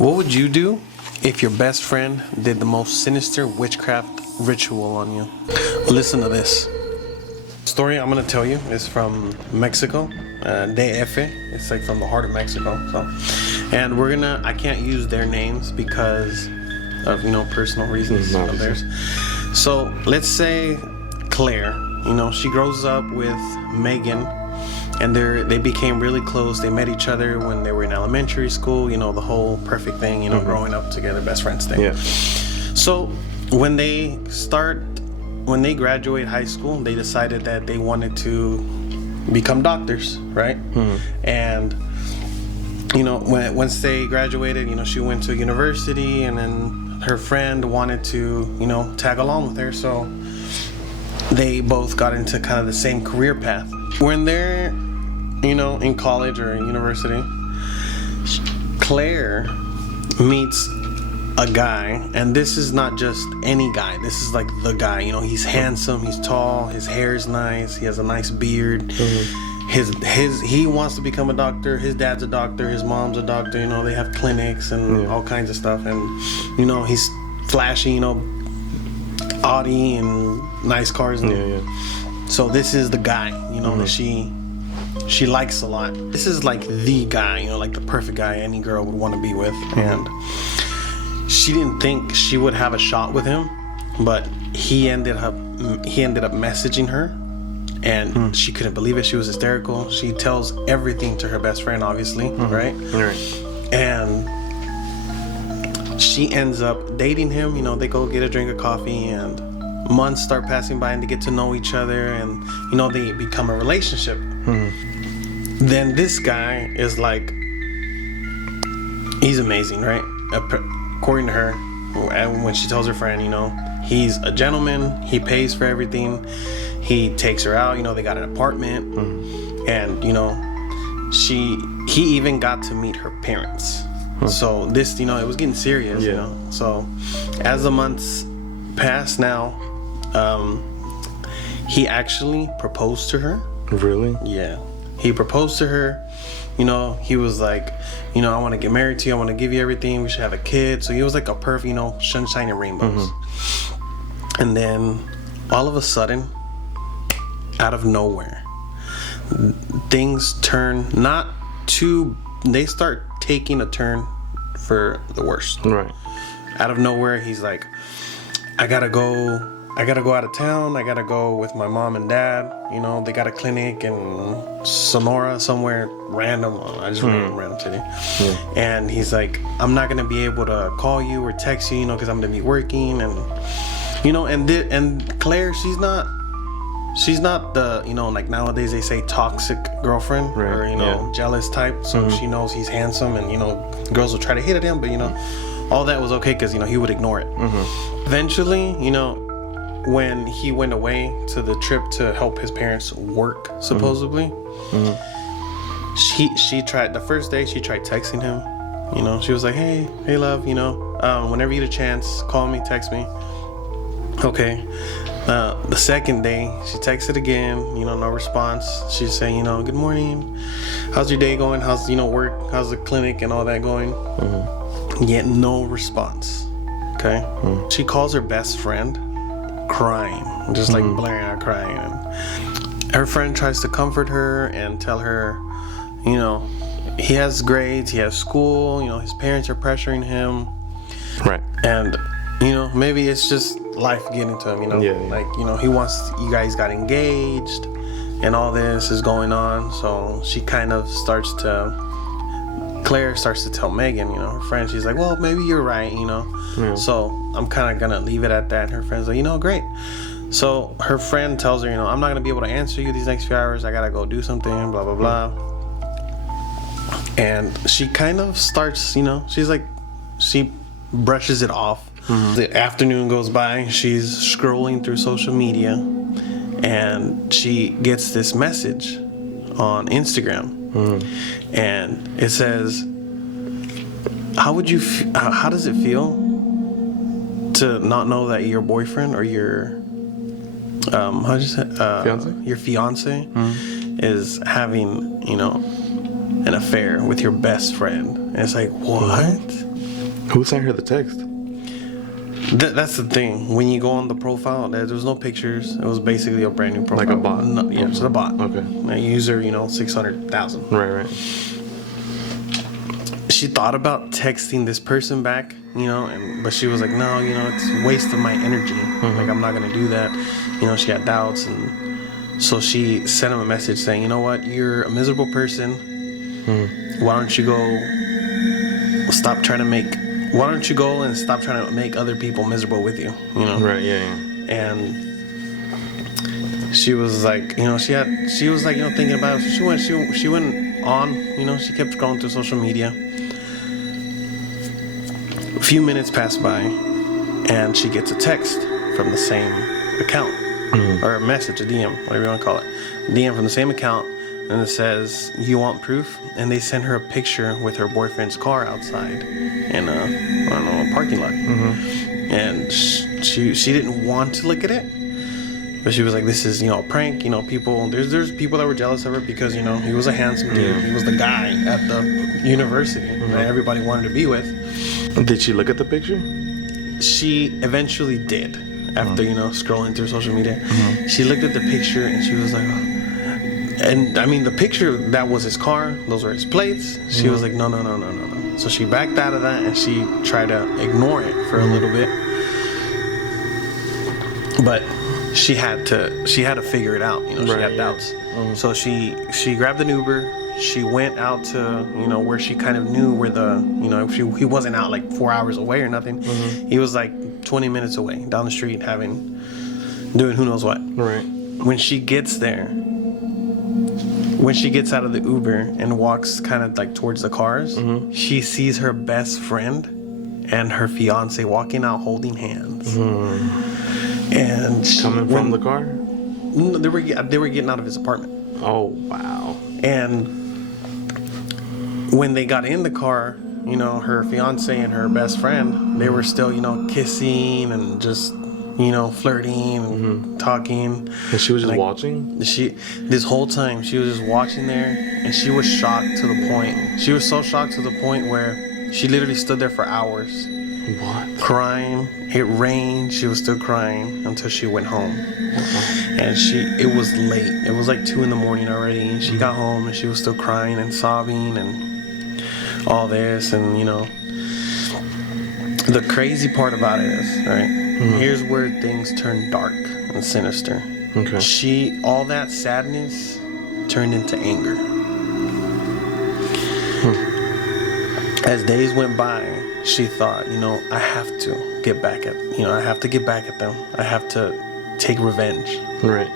What would you do if your best friend did the most sinister witchcraft ritual on you? Listen to this. Story I'm gonna tell you is from Mexico, DF. It's like from the heart of Mexico. And I can't use their names because of personal reasons of theirs. So let's say Claire. She grows up with Megan, and they became really close. They met each other when they were in elementary school. The whole perfect thing. Growing up together, best friends thing. Yeah. So when they graduate high school, they decided that they wanted to become doctors, right? And once they graduated, she went to university, and then her friend wanted to tag along with her, so they both got into kind of the same career path. When they're in college or university, Claire meets a guy, and this is not just any guy. This is like the guy. He's handsome, he's tall, his hair's nice, he has a nice beard. He wants to become a doctor. His dad's a doctor, his mom's a doctor. They have clinics and all kinds of stuff. And he's flashy. Audi and nice cars. And, so this is the guy. That she likes a lot. This is like the guy. Like the perfect guy any girl would want to be with. And she didn't think she would have a shot with him, but he ended up messaging her, and she couldn't believe it. She was hysterical. She tells everything to her best friend, obviously, right? And she ends up dating him. They go get a drink of coffee, and months start passing by, and they get to know each other, and they become a relationship. Then this guy is like, he's amazing, right? According to her, when she tells her friend, he's a gentleman. He pays for everything. He takes her out. They got an apartment, and he even got to meet her parents. So this, it was getting serious. So as the months pass now, he actually proposed to her. Really? Yeah, he proposed to her. He was like, I want to get married to you. I want to give you everything. We should have a kid. So he was like a perfect, sunshine and rainbows. And then all of a sudden, out of nowhere, things turn they start taking a turn for the worst. Right. Out of nowhere, he's like, I gotta go out of town. I gotta go with my mom and dad. They got a clinic in Sonora, somewhere random. I just went in a random city. And he's like, I'm not gonna be able to call you or text you, because I'm gonna be working. And and Claire, she's not the like nowadays they say toxic girlfriend, or jealous type. So she knows he's handsome, and girls will try to hit at him, but all that was okay because he would ignore it. Eventually, when he went away to the trip to help his parents work, supposedly, she tried the first day. She tried texting him. She was like, hey love, whenever you get a chance, call me, text me. Okay. The second day, she texted again, no response. She's saying, good morning. How's your day going? How's, work? How's the clinic and all that going? Yet no response. Okay. She calls her best friend, crying, just like blaring out crying. And her friend tries to comfort her and tell her, he has grades, he has school, his parents are pressuring him. Right. And maybe it's just life getting to him, like, he wants, you guys got engaged and all this is going on. So she kind of Claire starts to tell Megan, her friend, she's like, well, maybe you're right, so I'm kind of going to leave it at that. And her friend's like, great. So her friend tells her, I'm not going to be able to answer you these next few hours. I got to go do something, blah, blah, blah. And she kind of starts, she's like, she brushes it off. The afternoon goes by. She's scrolling through social media, and she gets this message on Instagram, and it says, how does it feel to not know that your boyfriend or your your fiance is having an affair with your best friend? And it's like, what? Who sent her the text? That's the thing. When you go on the profile, there was no pictures. It was basically a brand new profile. Like a bot? No, yeah, it's a bot. Okay. A user, 600,000. Right. She thought about texting this person back, but she was like, no, it's a waste of my energy. Like, I'm not going to do that. She had doubts. And so she sent him a message saying, you know what? You're a miserable person. Why don't you go and stop trying to make other people miserable with you, Right, yeah. And she was like, thinking about it. She went on, she kept scrolling through social media. A few minutes passed by, and she gets a text from the same account, or a message, a DM, whatever you want to call it, DM from the same account, and it says, "You want proof?" And they sent her a picture with her boyfriend's car outside in a parking lot. And she didn't want to look at it, but she was like, "This is a prank." People there's people that were jealous of her because he was a handsome dude. He was the guy at the university that everybody wanted to be with. Did she look at the picture? She eventually did after scrolling through social media. She looked at the picture and she was like, oh. And I mean the picture, that was his car, those were his plates. She was like, no. So she backed out of that and she tried to ignore it for a little bit, but she had to figure it out. She had doubts. So she grabbed an Uber. She went out to where she kind of knew where he wasn't out like 4 hours away or nothing. He was like 20 minutes away down the street doing who knows what. Right. When she gets there, when she gets out of the Uber and walks kind of like towards the cars, she sees her best friend and her fiance walking out holding hands. And coming from the car? They were getting out of his apartment. Oh, wow. And when they got in the car, her fiance and her best friend, they were still, kissing and just, flirting and talking. And she was just watching? This whole time, she was just watching there, and she was shocked to the point. She was so shocked to the point where she literally stood there for hours. What? Crying. It rained. She was still crying until she went home. And it was late. It was like 2 a.m. already. And she got home and she was still crying and sobbing and all this. And the crazy part about it is, right? Here's where things turn dark and sinister. Okay. All that sadness turned into anger. As days went by, she thought, I have to get back at them. I have to take revenge. Right.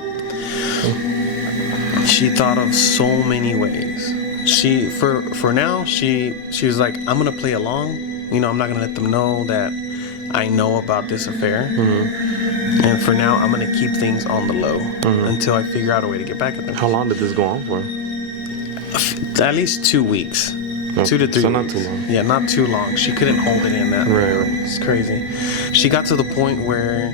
She thought of so many ways. For now, she was like, I'm gonna play along. I'm not gonna let them know that I know about this affair. And for now, I'm gonna keep things on the low until I figure out a way to get back at them. How long did this go on for? At least 2 weeks. Okay. 2 to 3 so weeks. Not too long. Yeah, not too long. She couldn't hold it in that. Right. It's crazy. She got to the point where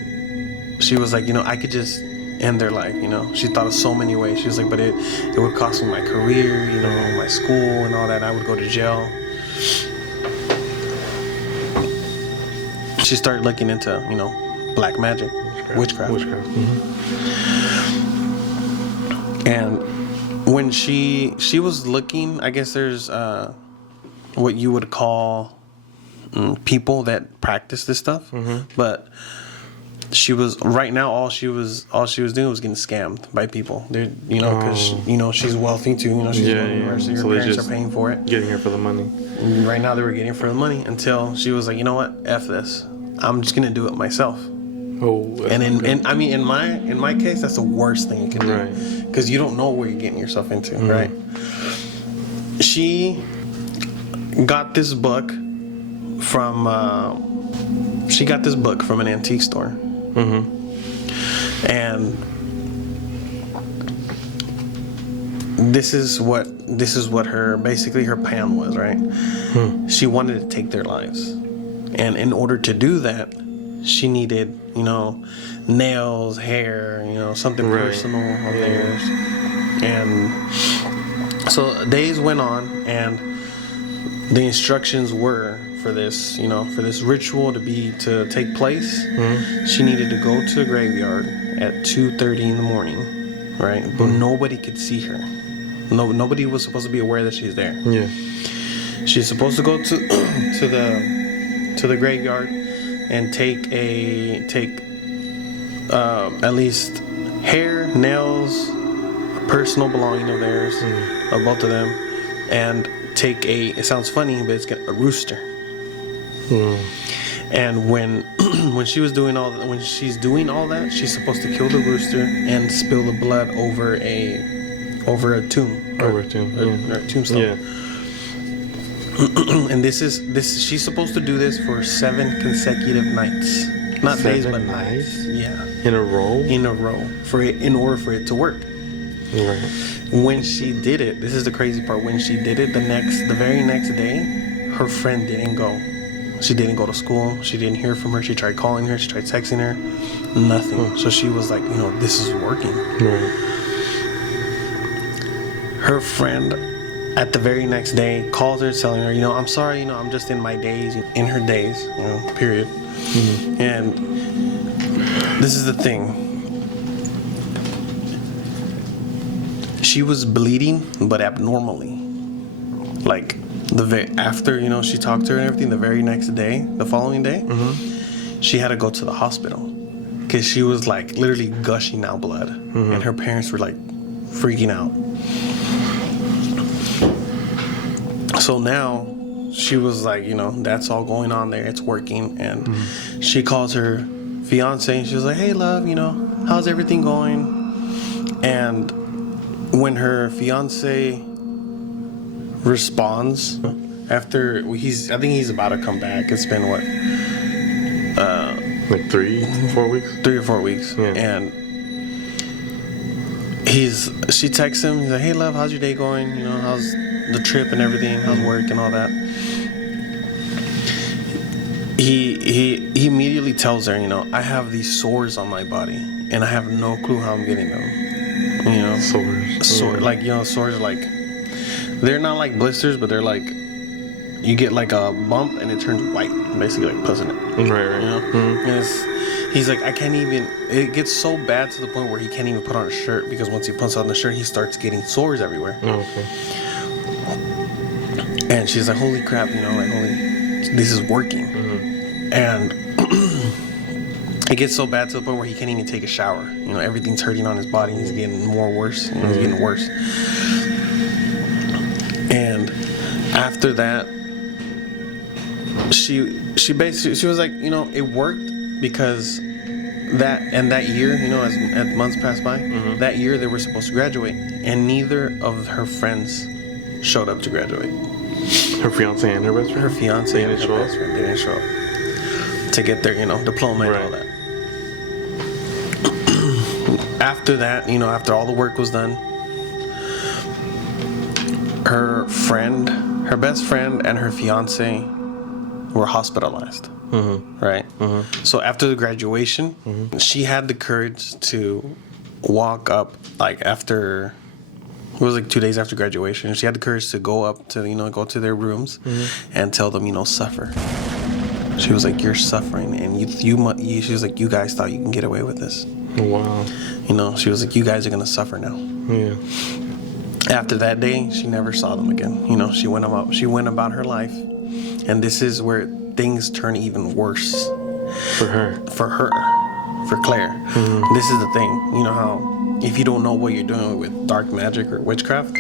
she was like, I could just end their life. She thought of so many ways. She was like, but it would cost me my career, my school and all that. I would go to jail. She started looking into, black magic, witchcraft. And when she was looking, I guess there's what you would call people that practice this stuff, but she was right now. All she was doing was getting scammed by people. They're because she's wealthy too. She's going to university. Her parents are paying for it. Getting her for the money. And right now they were getting her for the money until she was like, you know what, F this. I'm just gonna do it myself. Oh. And in my case, that's the worst thing you can do, because you don't know where you're getting yourself into, right? She got this book from an antique store. And this is what her plan was, right? She wanted to take their lives, and in order to do that, she needed nails, hair, something personal of theirs. And so days went on, and the instructions were for this, for this ritual to take place, she needed to go to the graveyard at 2:30 in the morning, right? But nobody could see her. Nobody was supposed to be aware that she's there. Yeah. She's supposed to go to the graveyard and take at least hair, nails, personal belonging of theirs, of both of them, and take it sounds funny, but it's a rooster. And when she's doing all that, she's supposed to kill the rooster and spill the blood over a tomb. Over a tomb. Or a tombstone. Yeah. And this she's supposed to do this for 7 consecutive nights. Not 7 days, but nights. Yeah. In a row? In a row. In order for it to work. Right. When she did it, this is the crazy part. When she did it, the very next day, her friend didn't go. She didn't go to school. She didn't hear from her. She tried calling her. She tried texting her. Nothing. So she was like, this is working. Right. Her friend, at the very next day, calls her, telling her, I'm sorry, I'm just in my days, in her days, period. And this is the thing. She was bleeding, but abnormally. Like, after, she talked to her and everything, the very next day, the following day, she had to go to the hospital. Because she was, like, literally gushing out blood. And her parents were, like, freaking out. So now, she was like, that's all going on there. It's working. And she calls her fiance and she was like, hey, love, how's everything going? And when her fiance responds, after I think he's about to come back. It's been what? Like 3-4 weeks? 3 or 4 weeks. Yeah. And she texts him, he's like, hey, love, how's your day going? How's the trip and everything? How's work and all that? He immediately tells her, I have these sores on my body and I have no clue how I'm getting them. Sores. Like, sores, like, they're not like blisters, but they're like, you get like a bump and it turns white, basically like pus in it. Right. And he's like, I can't even, it gets so bad to the point where he can't even put on a shirt, because once he puts on the shirt, he starts getting sores everywhere. Oh, okay. And she's like, holy crap, this is working. And it gets so bad to the point where he can't even take a shower. Everything's hurting on his body. He's getting worse. He's getting worse. And after that, she was like, it worked, because that year, as months passed by, that year they were supposed to graduate, and neither of her friends showed up to graduate. Her fiance and her best friend? Her fiance and her best friend didn't show up to get their, diploma and all that. After that, after all the work was done, her best friend and her fiance were hospitalized. Right? So after the graduation, she had the courage to walk up, like, after, it was like 2 days after graduation. She had the courage to go up to, go to their rooms and tell them, suffer. She was like, you're suffering, and she was like, you guys thought you can get away with this. Wow. She was like, you guys are gonna suffer now. Yeah. After that day, she never saw them again. She went about her life, and this is where things turn even worse. For Claire. This is the thing. How if you don't know what you're doing with dark magic or witchcraft,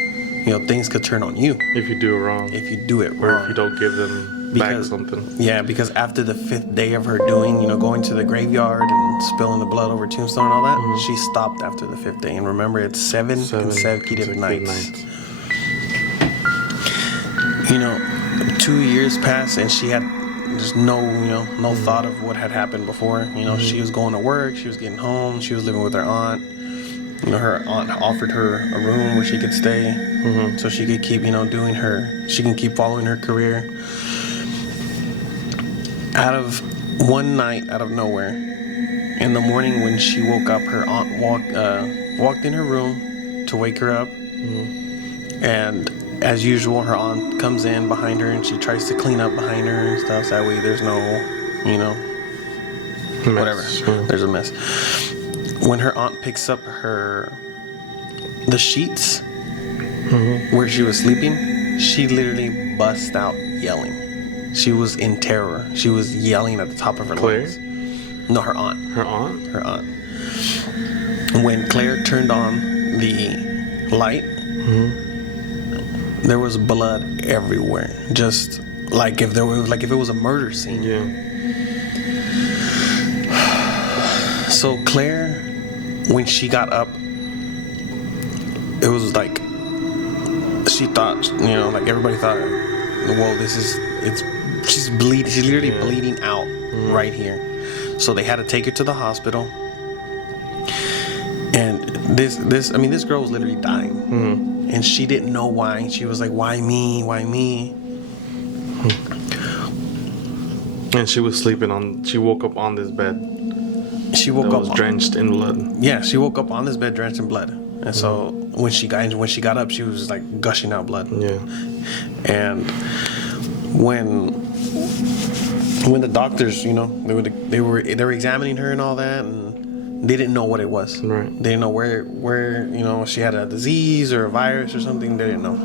things could turn on you. If you do it wrong. If you do it wrong. Or if you don't give them back something. Yeah, because after the 5th day of her doing, going to the graveyard and spilling the blood over tombstone and all that, she stopped after the 5th day. And remember, it's 7 consecutive nights. 2 years passed, and she had just no thought of what had happened before. She was going to work, she was getting home, she was living with her aunt. Her aunt offered her a room where she could stay, so she could keep, she can keep following her career. One night, out of nowhere, in the morning when she woke up, her aunt walked in her room to wake her up, and as usual, her aunt comes in behind her and she tries to clean up behind her and stuff. So that way there's no, whatever. Yeah. There's a mess. When her aunt picks up the sheets where she was sleeping, she literally bust out yelling. She was in terror. She was yelling at the top of her lungs. No, her aunt. Her aunt? Her aunt. When Claire turned on the light, there was blood everywhere. Just like if it was a murder scene. Yeah. So Claire, when she got up, it was like she thought, like everybody thought, whoa, she's bleeding. She's literally bleeding out right here. So they had to take her to the hospital. And this girl was literally dying. And she didn't know why. She was like, why me? Why me? And she was she woke up on this bed. She woke up drenched in blood. Yeah, she woke up on this bed drenched in blood. And so when she got up, she was like gushing out blood. Yeah. And when the doctors, they were examining her and all that, and they didn't know what it was. Right. They didn't know where she had a disease or a virus or something. They didn't know.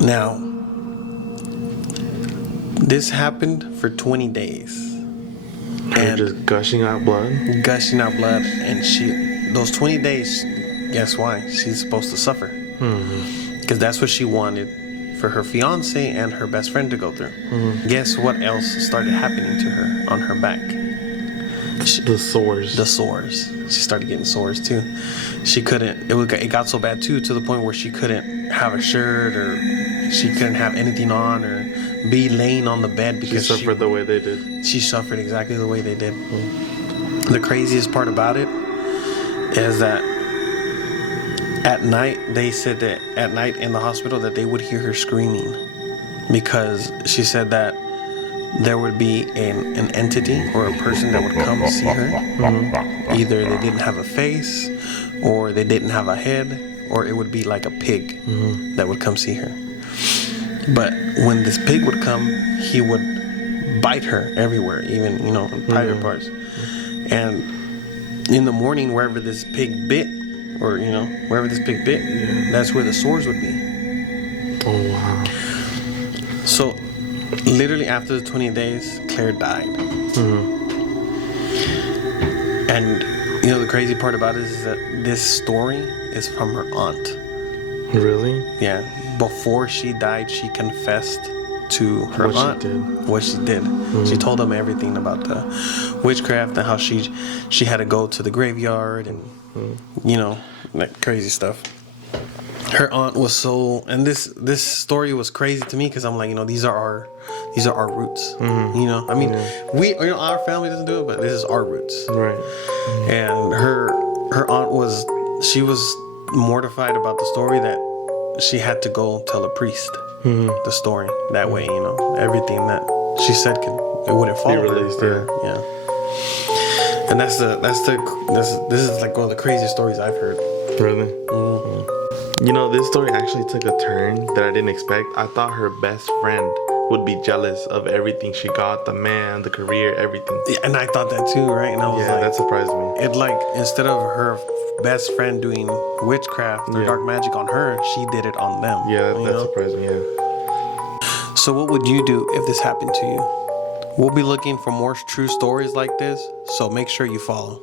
Now, this happened for 20 days. And just gushing out blood? Gushing out blood. And those 20 days, guess why? She's supposed to suffer. Because that's what she wanted for her fiance and her best friend to go through. Guess what else started happening to her on her back? The sores. The sores. She started getting sores too. She couldn't. It got so bad too, to the point where she couldn't have a shirt, or she couldn't have anything on, or be laying on the bed because she suffered the way they did. She suffered exactly the way they did. The craziest part about it is that at night, they said that at night in the hospital that they would hear her screaming, because she said that there would be an entity or a person that would come see her. Either they didn't have a face, or they didn't have a head, or it would be like a pig that would come see her. But when this pig would come, he would bite her everywhere, even in private parts. And in the morning, wherever this pig bit, that's where the sores would be. Oh wow! So, literally after the 20 days, Claire died. And the crazy part about it is that this story is from her aunt. Really? Yeah. Before she died, she confessed to her aunt what she did. She told them everything about the witchcraft and how she had to go to the graveyard and like crazy stuff. Her aunt was so, and this story was crazy to me because I'm like, these are our roots. Our family doesn't do it, but this is our roots. Right. And her aunt was mortified about the story that she had to go tell a priest the story. That way, everything that she said it wouldn't follow released. Yeah. And this is like one of the craziest stories I've heard. Really? This story actually took a turn that I didn't expect. I thought her best friend would be jealous of everything she got, the man, the career, everything. Yeah, and I thought that too, right? And I was that surprised me. It instead of her best friend doing witchcraft or dark magic on her, she did it on them. Yeah, that surprised me, yeah. So what would you do if this happened to you? We'll be looking for more true stories like this, so make sure you follow.